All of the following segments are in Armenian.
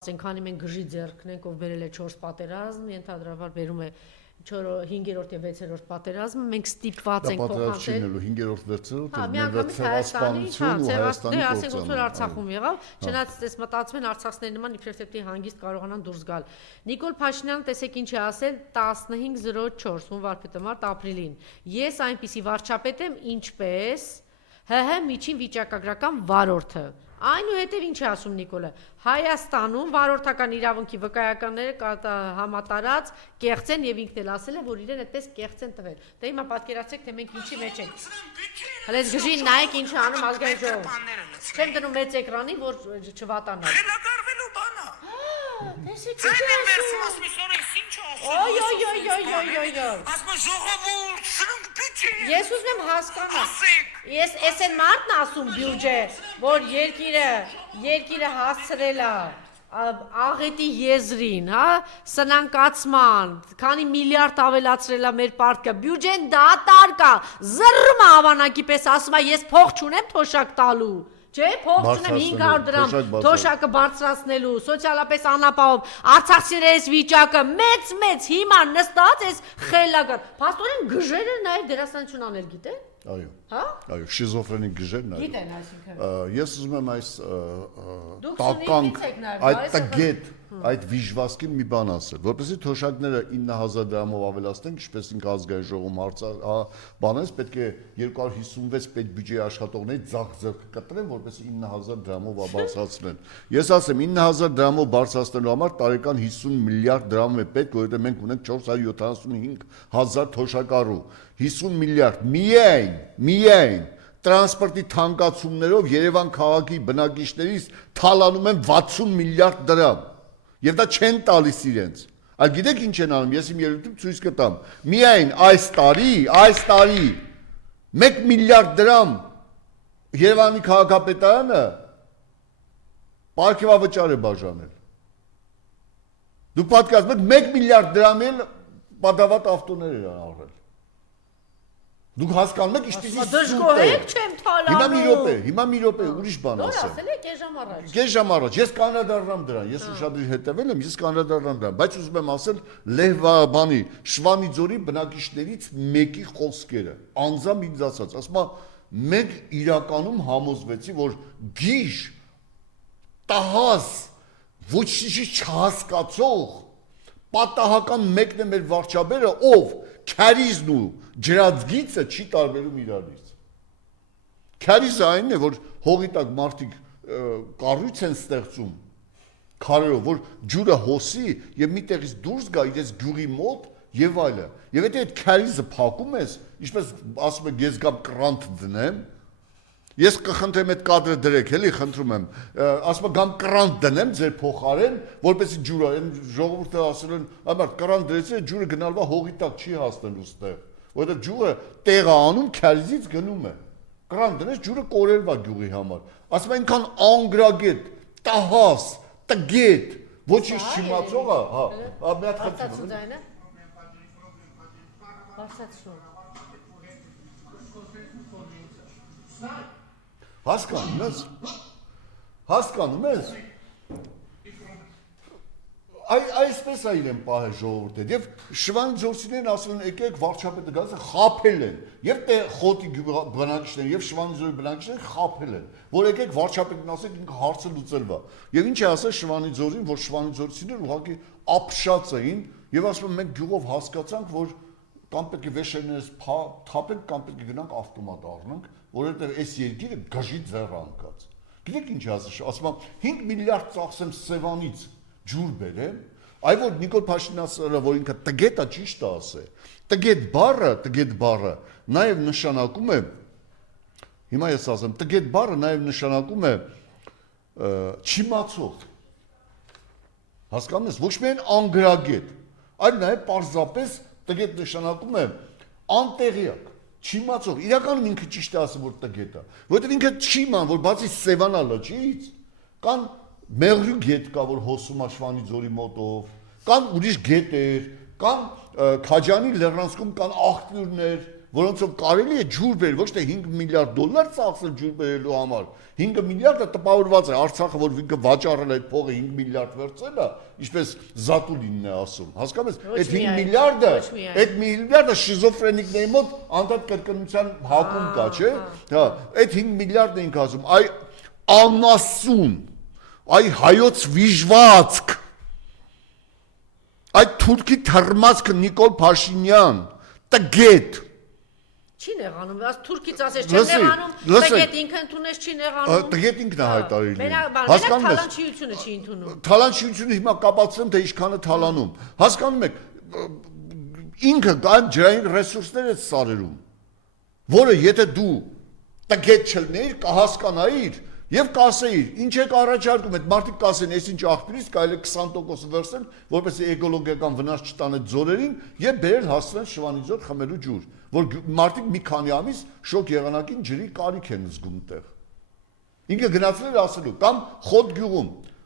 Քանի մենք գժի ձեռքն ենք, ով բերել է 4 պատերազմ, ենթադրաբար բերում է 5-րդ եւ 6-րդ պատերազմը, մենք ստիպված ենք փոխանցել 5-րդ 6-րդ, միանգամից Հայաստանություն ու Հայաստանի ասենք ոնց Արցախում եղավ, չնայած դες մտածում են արցախցիների նման իբրև թե հանգիստ կարողանան դուրս գալ։ Նիկոլ Փաշինյանը տեսեք ինչ է ասել 15:04 հունվար փետրվար ապրիլին։ Ես այնպիսի վարչապետ եմ, ինչպես ՀՀ միջին վիճակագրական վարորդը։ Այնուհետև ինչ է ասում Նիկոլը, Հայաստանում վարորդական իրավունքի վկայականները համատարած կեղծ են եւ ինքն էլ ասել է, որ իրեն այդպես կեղծ են տվել։ Դե հիմա պատկերացրեք, թե մենք ինչի մեջ ենք։ Հենց գժին նայեք ինչ է անում ազգային ժողովը։ Չեմ դնում մեծ էկրանի, որ չվատանա։ Խելագարվելու բան է։ Տեսեք Ձայն ինչ եմ է վերցում, ասում։ ասում ես օրեն ինչ ասում։ Օյ։ Ասում ժողովուրդ, սրունք բյուջե։ Ես ուզում եմ հասկանալ։ Ասեք։ Ես էսեն մարդն ասում բյուջե, որ երկիրը հասցրել է աղետի եզրին, հա, սնանկացման, քանի միլիարդ ավելացրել է մեր պարտքը, բյուջեն դատարկ է, զռռում է ավանակի պես, ասում է ես փող չունեմ թոշակ տալու, չէ, փող չունեմ 500 դրամ թոշակը բարձրացնելու, սոցիալապես անապահով, արցախցիներիս վիճակը մեծ հիմա նստած ես խելագար, փաստորեն գժերը նաև դերասանություն անել գիտեն։ Այո։ Հա? Այո, շիզոֆրենիկ գժերն այո։ Գիտեն այսինքն։ Ես ուզում եմ այս Դուք տականք, սուննիվից եք նաև, այդ այս տգետ, այդ վիժվասկին մի բան ասել, որպեսզի թոշակները 9000 դրամով ավելացնենք, ինչպես ինքը ազգային ժողովում բանես, պետք է 256 պետբյուջեի աշխատողների ձախ ձեռքը կտրեն, որպեսզի 9000 դրամով բարձրացնեն։ Ես ասեմ 9000 դրամով բարձրացնելու համար տարեկան 50 միլիարդ դրամ է պետք, որովհետև մենք ունենք 475,000 թոշակառու, 50 միլիարդ միայն տրանսպորտի թանկացումներով Երևան քաղաքի բնակիչներից թալանում են 60 միլիարդ դրամ։ Եվ դա չեն տալիս իրենց։ Այլ գիտեք ինչ են անում, ես իմ ելույթում ցույց կտամ։ Միայն այս տարի 1 միլիարդ դրամ Երևանի քաղաքապետարանը պարգևավճար է բաժանել։ Դու պատկերացնում ես 1 միլիարդ դրամ էլ պատավատ ավտոներ են առել։ Դուք հասկանում եք ինչպեսի դժգոհեք չեմ թալանում։ Հիմա մի րոպե, ուրիշ բան Որ ասեմ։ ասել եք կես ժամ առաջ։ Կես ժամ առաջ, ես կանրադառնամ դրան, ես ուշադրի հետևել եմ, ես կանրադառնամ դրան, բայց ուզում եմ ասել Լեհվաբանի, Շվանիձորի բնակիչներից մեկի խոսքերը, անձամբ ինձ ասում է, մենք իրականում համոզվեցի, որ գիժ, տահաս, ոչինչ չհասկացող, պատահական մեկն է մեր վարչաբերը, ով քարիզն ու ջրածգիծը չի տարբերում իրարից։ Քարիզը այնն է, որ հողի տակ մարդիկ կառույց են ստեղծում քարերով, որ ջուրը հոսի եւ մի տեղից դուրս գա իրենց գյուղի մոտ եւ այլը։ Եվ եթե այդ քարիզը փակում ես, ինչպես ասում եք, ես գամ կրանտ դնեմ, ես կխնդրեմ այդ կադրը դրեք, էլի խնդրում եմ, ասում եմ գամ կրանտ դնեմ ձեր փոխարեն, որպեսզի ջուրը, այն ժողովուրդը ասել են, այմարդ կրանտ դրեցի, ջուրը գնալվա հողի տակ չի հասնելու ստեղ, որովհետև ջուրը տեղ է անում, քարիզից գնում է։ Կրանտ դնես ջուրը կորելվա գյուղի համար։ Ասում են այնքան անգրագետ, տահաս, տգետ, ոչինչ չիմացող է, հա, մի հատ խնդրում եմ։ Հասկանում ես։ Այսպես է իրեն պահել ժողովուրդը եւ Շվանիձորցիներն ասում են եկեք վարչապետը գալիս է խափել են եւ խոտի բնակիչները եւ Շվանիձորի բնակիչները խափել են որ եկեք վարչապետին ասեք ինքը հարցը լուծելվա եւ ինչ է ասել Շվանիձորին որ Շվանիձորցիները ուղղակի ապշած էին եւ ասում են մենք գյուղով հասկացանք որ կամ պետք է վեշերներս թափենք կամ պետք է գնանք ավտոմատ առնենք որովհետեւ այս երկիրը գժի ձեռ անկած գիտեք ինչ ասում եմ 5 միլիարդ ծախսեմ Սևանից ջուր բերեմ, այ որ Նիկոլ Փաշինյանը ասել է, որ ինքը տգետ է ճիշտ է ասել։ Տգետ բառը նաև նշանակում է հիմա ես ասեմ, տգետ բառը նաև նշանակում է չիմացող։ Հասկանում ես, ոչ միայն անգրագետ, այլ նաև պարզապես տգետ նշանակում է անտեղյակ, չիմացող։ Իրականում ինքը ճիշտ է ասում, որ տգետ է, որովհետև ինքը չի ման, որ բացի Սևանա լճից կան Մեղրու գետ կա, որ հոսում է Շվանիձորի մոտով, կան ուրիշ գետեր, կան Քաջանի լեռնանցքում կան աղբյուրներ, որոնցով կարելի է ջուր բերել, ոչ թե 5 միլիարդ դոլար ծախսել ջուր բերելու համար։ 5 միլիարդը տպավորված է Արցախը, որ ինքը վաճառել այդ փողը 5 միլիարդ վերցելա, ինչպես Զատուլինն է ասում։ Հասկանում ես, այդ 5 միլիարդը, այդ միլիարդը շիզոֆրենիկների մոտ անդադ կրկնության հակում կա, չէ՞։ Հա, այդ 5 միլիարդն է ինքը ասում, այ անասուն, այ հայոց վիժվածք, այդ թուրքի թռմացքը Նիկոլ Փաշինյան, տգետ։ Չի նեղանում, աս թուրքից ասես չեն նեղանում, տգետ ինքը ընդունես չի նեղանում։ Տգետ ինքն է հայտարարել։ Հասկանում եք, թալանչիությունը չի ընդունում։ Թալանչիությունը հիմա կապացնեմ, թե ինչքան է թալանում։ Հասկանում եք, ինքը կան ջրային ռեսուրսներ է սարերում, որը եթե դու տգետ չլներ, կհասկանայիր եւ կասեիր, ինչ եք առաջարկում, այդ մարդիկ կասեն, այս ինչ աղբյուրից կարելի է 20% վերցնել, որպեսզի էկոլոգիական վնաս չտանեն ձորերին եւ բերել հասցնել Շվանի ձոր խմելու ջուր, որ մարդիկ մի քանի ամիս շոկ եղանակին ջրի կարիք են զգում տեղ։ Ինքը գնացել էր ասելու, կամ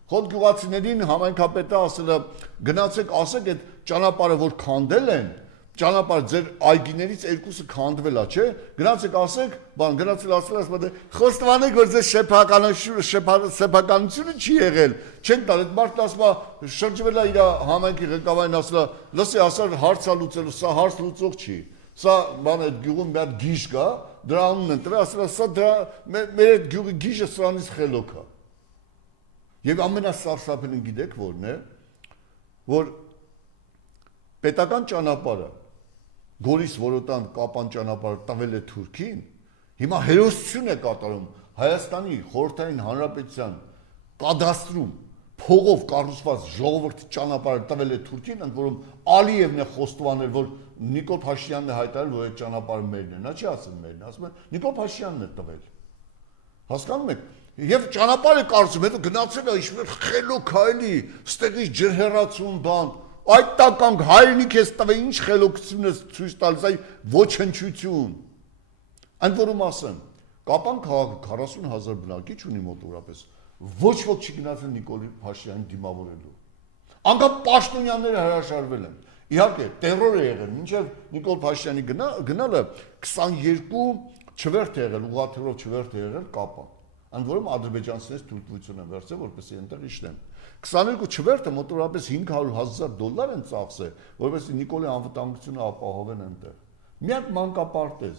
Խոտ գյուղացիներին համայնքապետը ասել է, գնացեք ասեք այդ ճանապարհը որ քանդել են, ճանապարհ ձեր այգիներից երկուսը քանդվել է, չէ՞։ Գնացեք ասեք, բան գնացել ասել ասում է, խոստովանեք որ ձեր շեփականությունը չի եղել։ Չեն տալ, այդ մարդն ասում է, շրջվել է իր համայնքի ղեկավարին ասել է, լսի, ասար հարցա լուծելու, սա հարց լուծող չի։ Սա բան այդ գյուղում մի հատ գիժ կա, դրա անունն են տվել, ասել է, սա դրա մեր այդ գյուղի գիժը սրանից խելոք է։ Եվ ամենասարսափելին գիտեք որն է, որ պետական ճանապարհը Գորիս-Որոտան Կապան ճանապարհը տվել է Թուրքին, հիմա հերոսություն է կատարում Հայաստանի խորհրդային հանրապետության կադաստրում փողով կառուցված ժողովրդի ճանապարհը տվել է Թուրքին, ընդ որում Ալիևն է խոստովանել, որ Նիկոլ Փաշինյանն է հայտարարել, որ այդ ճանապարհը մերն է, նա չի ասում մերն, ասում է Նիկոլ Փաշինյանն է տվել։ Հասկանում եք։ Եվ ճանապարհը կառուցում, հետո գնացել է ինչ-որ խելոք հայելի, ստեղից ջրհեռացում բան, այդ տականք հայրենիք ես տվել, ինչ խելոքություն ես ցույց տալիս, այ ոչնչություն։ Ընդ որում ասեմ, Կապան քաղաքը 40,000 բնակիչ ունի մոտավորապես, ոչ ոք չի գնացել Նիկոլ Փաշինյանին դիմավորելու։ Անկամ պաշտոնյաները հրաժարվել են։ Իհարկե, տերոր է եղել, մինչև Նիկոլ Փաշինյանի գնալը 22 չվերթ է եղել, ուղղաթիռով չվերթ է եղել Կապան։ Ընդ որում ադրբեջանցիներից թույլտվություն են վերցրել, որպեսզի այնտեղ իջնեն։ 22 չվերթը մոտավորապես $500,000 են ծախսել, որպեսզի Նիկոլի անվտանգությունը ապահովեն այնտեղ։ Մի հատ մանկապարտեզ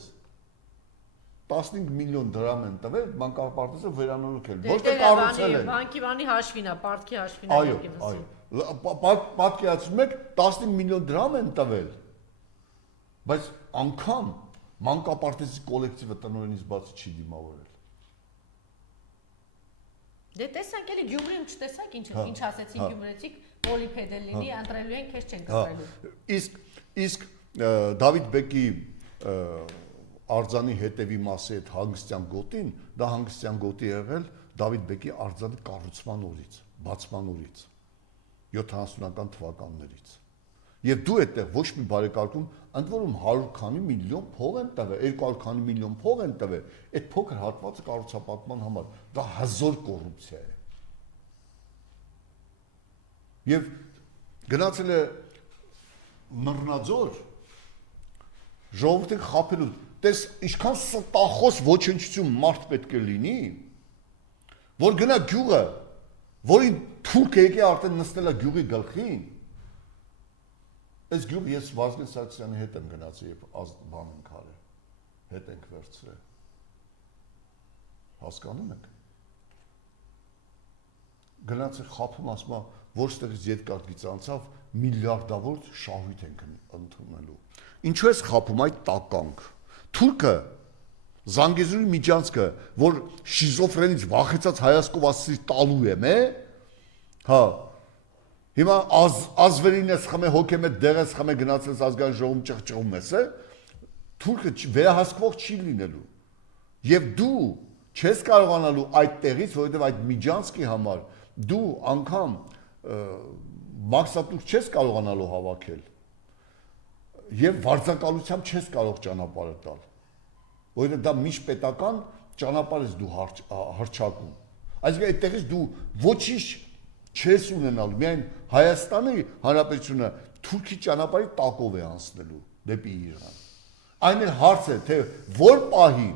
15 միլիոն դրամ են տվել, մանկապարտեզը վերանորոգել, ոչ թե կառուցել են։ Բանկի բանի հաշվին է, պարտքի հաշվին է։ Այո, պատկերացնում եք 15 միլիոն դրամ են տվել, բայց անգամ մանկապարտեզի կոլեկտիվը տնօրենից բացի չի դիմավորել։ Դե տեսանք էլի Գյումրիում չտեսանք ինչ ասեցին գյումրեցիք, պոլիփեդելինի ընտրելու են, քեզ չեն կտրելու։ Իսկ Դավիթ Բեկի արձանի հետևի մասի այդ հանգստյան գոտին, դա հանգստյան գոտի եղել Դավիթ Բեկի արձանի կառուցման օրից, բացման օրից, 70-ական թվականներից։ Եվ դու այդտեղ ոչ մի բարեկարգում, ընդ որում 100 քանի միլիոն փող են տվել, 200 քանի միլիոն փող են տվել, այդ փոքր հատվածը կառուցապատման համար, դա հզոր կոռուպցիա է։ Եվ գնացել է Մռնաձոր ժողովրդին խաբելու, տես ինչքան ստախոս ոչնչություն մարդ պետք է լինի, որ գնա գյուղը, որին թուրքը եկե արդեն նստել է գյուղի գլխին, այս գյուղ ես Վազգեն Սարգսյանի հետ եմ գնացել եւ բան ենք արել, հետ ենք վերցրել, հասկանում եք, գնացել խաբում ասում, որ ստեղից երկարգից անցավ միլիարդավոր շահույթ ենք ընդունելու, ինչու ես խաբում այդ տականք, թուրքը Զանգեզուրի միջանցքը, որ շիզոֆրենից վախեցած հայացքով ասի տալու եմ, հա, հիմա ազվերին ես խմե, հոգեմետ դեղ ես խմե, գնացել ազգային ժողովում ճղճղում ես, թուրքը վերահասկվող չի լինելու, և դու չես կարողանալու այդ տեղից, որովհետև այդ միջանցքի համար, դու անգամ մաքսատուր չես կարողանալու հավաքել, և վարձակալությամբ չես կարող ճանապարհը տալ, որովհետև դա միջպետական ճանապարհ ես դու հռչակում, այսինքն այդտեղից դու ոչինչ չես ունենալու, միայն Հայաստանի Հանրապետությունը Թուրքի ճանապարհի տակով է անցնելու դեպի Իրան, Այն էլ հարց է, թե որ պահին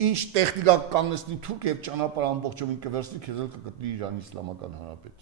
ինչ տեխնիկա կանգնեցնի թուրք եւ ճանապարհ ամբողջովին կվերցնի, քեզ էլ կգտնի Իրանի Իսլամական Հանրապետություն։